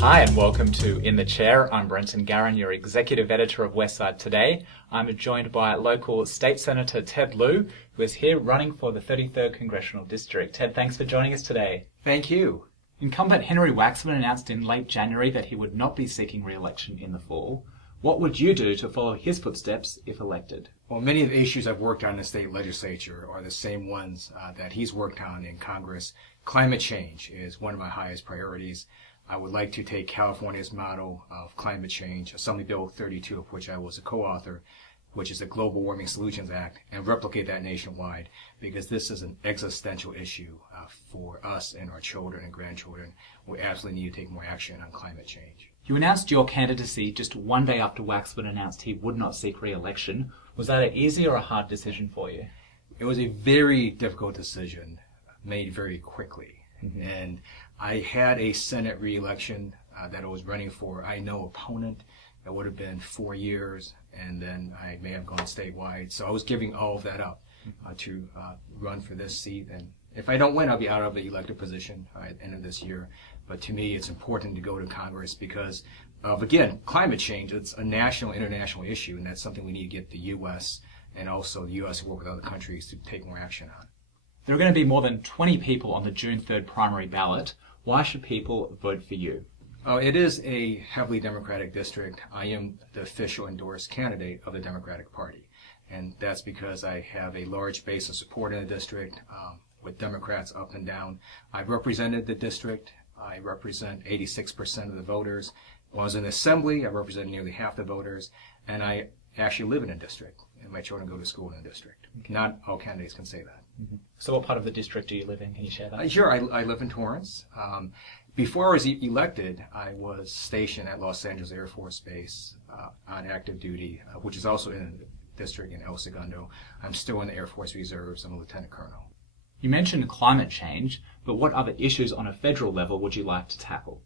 Hi and welcome to In the Chair. I'm Brenton Garen, your Executive Editor of Westside Today. I'm joined by local State Senator Ted Lieu, who is here running for the 33rd Congressional District. Ted, thanks for joining us today. Thank you. Incumbent Henry Waxman announced in late January that he would not be seeking re-election in the fall. What would you do to follow his footsteps if elected? Well, many of the issues I've worked on in the state legislature are the same ones that he's worked on in Congress. Climate change is one of my highest priorities. I would like to take California's model of climate change, Assembly Bill 32, of which I was a co-author, which is the Global Warming Solutions Act, and replicate that nationwide, because this is an existential issue for us and our children and grandchildren. We absolutely need to take more action on climate change. You announced your candidacy just one day after Waxman announced he would not seek re-election. Was that an easy or a hard decision for you? It was a very difficult decision made very quickly. And I had a Senate re-election that I was running for. I know opponent. That would have been 4 years, and then I may have gone statewide. So I was giving all of that up to run for this seat. And if I don't win, I'll be out of the elected position at the end of this year. But to me, it's important to go to Congress because of, again, climate change. It's a national, international issue, and that's something we need to get the U.S. and also the U.S. to work with other countries to take more action on. There are going to be more than 20 people on the June 3rd primary ballot. Why should people vote for you? It is a heavily Democratic district. I am the official endorsed candidate of the Democratic Party. And that's because I have a large base of support in the district with Democrats up and down. I've represented the district. I represent 86% of the voters. When I was in the Assembly, I represented nearly half the voters. And I actually live in a district, and my children go to school in a district. Okay. Not all candidates can say that. So what part of the district do you live in? Can you share that? Sure. I live in Torrance. Before I was elected, I was stationed at Los Angeles Air Force Base on active duty, which is also in the district in El Segundo. I'm still in the Air Force Reserves. I'm a lieutenant colonel. You mentioned climate change, but what other issues on a federal level would you like to tackle?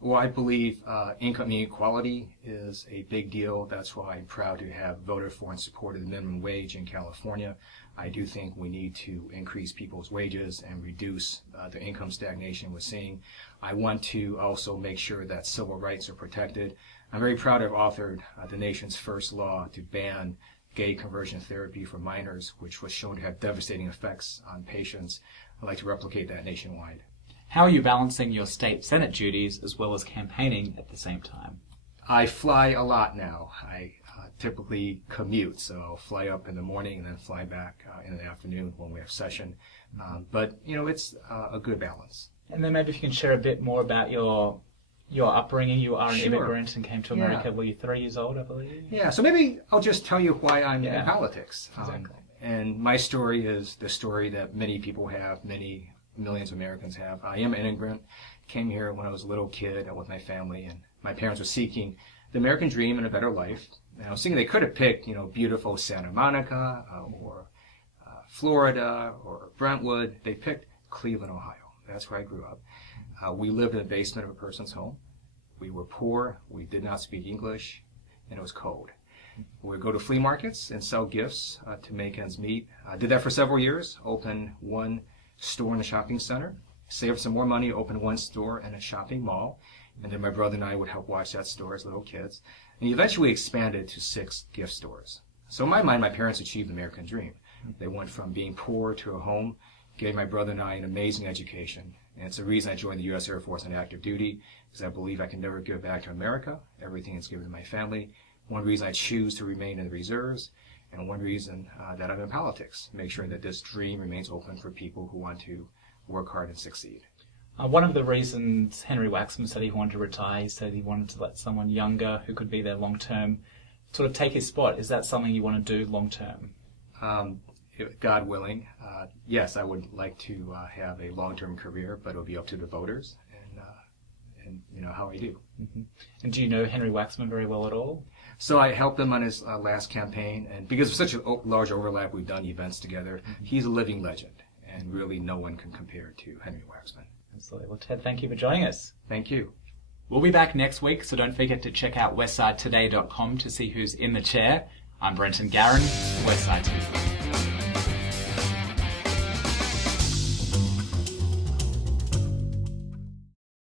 Well, I believe income inequality is a big deal. That's why I'm proud to have voted for and supported the minimum wage in California. I do think we need to increase people's wages and reduce the income stagnation we're seeing. I want to also make sure that civil rights are protected. I'm very proud to have authored the nation's first law to ban gay conversion therapy for minors, which was shown to have devastating effects on patients. I'd like to replicate that nationwide. How are you balancing your state Senate duties as well as campaigning at the same time? I fly a lot now. I typically commute, so I'll fly up in the morning and then fly back in the afternoon when we have session. But, it's a good balance. And then maybe if you can share a bit more about your upbringing. You are an immigrant and came to America. Were you 3 years old, I believe? Yeah, so maybe I'll just tell you why I'm in politics. Exactly. And my story is the story that many people have, many millions of Americans have. I am an immigrant, came here when I was a little kid with my family, and my parents were seeking the American dream and a better life. And I was thinking they could have picked, beautiful Santa Monica or Florida or Brentwood. They picked Cleveland, Ohio. That's where I grew up. We lived in the basement of a person's home. We were poor. We did not speak English, and it was cold. We would go to flea markets and sell gifts to make ends meet. I did that for several years, opened one store in a shopping center, saved some more money, opened one store in a shopping mall, and then my brother and I would help watch that store as little kids. And eventually expanded to 6 gift stores. So in my mind, my parents achieved the American dream. They went from being poor to a home, gave my brother and I an amazing education. And it's the reason I joined the U.S. Air Force on active duty, because I believe I can never give back to America everything it's given to my family. One reason I choose to remain in the reserves, and one reason that I'm in politics, make sure that this dream remains open for people who want to work hard and succeed. One of the reasons Henry Waxman said he wanted to retire, he said he wanted to let someone younger who could be there long term sort of take his spot. Is that something you want to do long term? God willing, yes, I would like to have a long-term career, but it'll be up to the voters and how I do. Mm-hmm. And do you know Henry Waxman very well at all? So I helped him on his last campaign, and because of such a large overlap, we've done events together. Mm-hmm. He's a living legend, and really no one can compare to Henry Waxman. Absolutely. Well, Ted, thank you for joining us. Thank you. We'll be back next week, so don't forget to check out westsidetoday.com to see who's in the chair. I'm Brenton Garen, Westside TV.